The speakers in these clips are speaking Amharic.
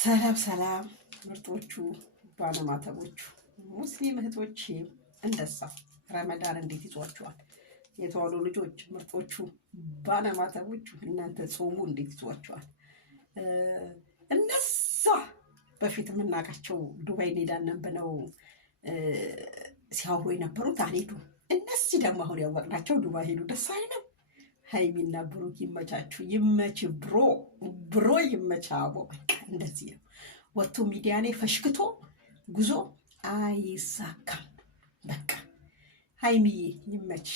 ሰላም ሰላም ምርጦቹ ባለማተቦቹ ሙስሊም እህቶቼ እንደሳ ረመዳን እንዴት ይዟችኋል? የተዋሉ ልጆች ምርጦቹ ባለማተቦቹ እናንተ ጾሙ እንዴት ይዟችኋል? እነዛ በፊት የምናውቃቸው ዱባይ እንሄዳለን ብለው ሲያወሩ የነበሩት አልሄዱም። እነዚህ ደግሞ አሁን ያወቅናቸው ዱባይ ሄዱ። ደስ አይልም? ሀይሚና ብሩክ ይመቻችሁ። ይመች ብሮ ይመች። አቦ በቃ እንደዚህ ነው። ወጥቶ ሚዲያ ላይ ፈሽክቶ ጉዞ አይሳካም። በቃ ሀይሚዬ ይመች፣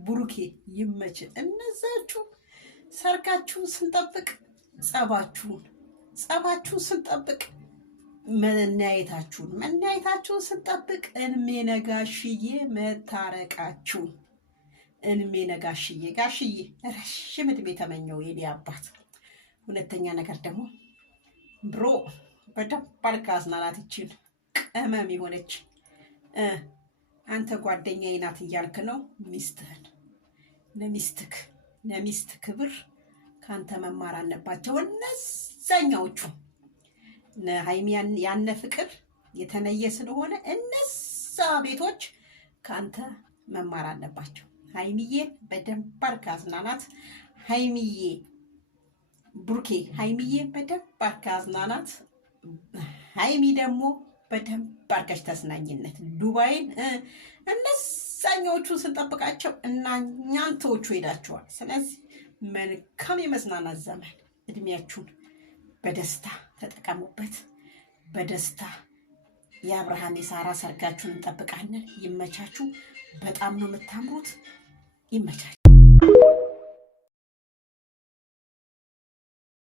ብሩኬ ይመች። እነዛችሁ ሰርጋችሁን ስንጠብቅ ጸባችሁን ስንጠብቅ መናየታችሁን ስንጠብቅ እንሜ ነጋሽዬ መታረቃችሁን እንሜ ነጋሽዬ ጋሽዬ ረሽም ዕድሜ ተመኘው የኔ አባት። ሁለተኛ ነገር ደግሞ ብሮ በደንብ አድርጋ አዝናናት። ይችን ቅመም የሆነች አንተ ጓደኛዬ ናት እያልክ ነው ሚስትህን። ለሚስት ክብር ከአንተ መማር አለባቸው እነዛኛዎቹ። ሀይሚ ያነ ፍቅር የተነየ ስለሆነ እነዛ ቤቶች ከአንተ መማር አለባቸው። ሀይሚዬ በደንብ አድርጋ አዝናናት። ሀይሚዬ ብሩኬ ሀይሚዬ በደንብ አድርጋ አዝናናት። ሀይሚ ደግሞ በደንብ አድርጋሽ ተዝናኝነት ዱባይን እነዛኛዎቹን ስንጠብቃቸው እናኛንተዎቹ ሄዳችኋል። ስለዚህ መልካም የመዝናናት ዘመን እድሜያችሁን በደስታ ተጠቀሙበት። በደስታ የአብርሃም የሳራ ሰርጋችሁን እንጠብቃለን። ይመቻችሁ። በጣም ነው የምታምሩት። ይመቻችሁ።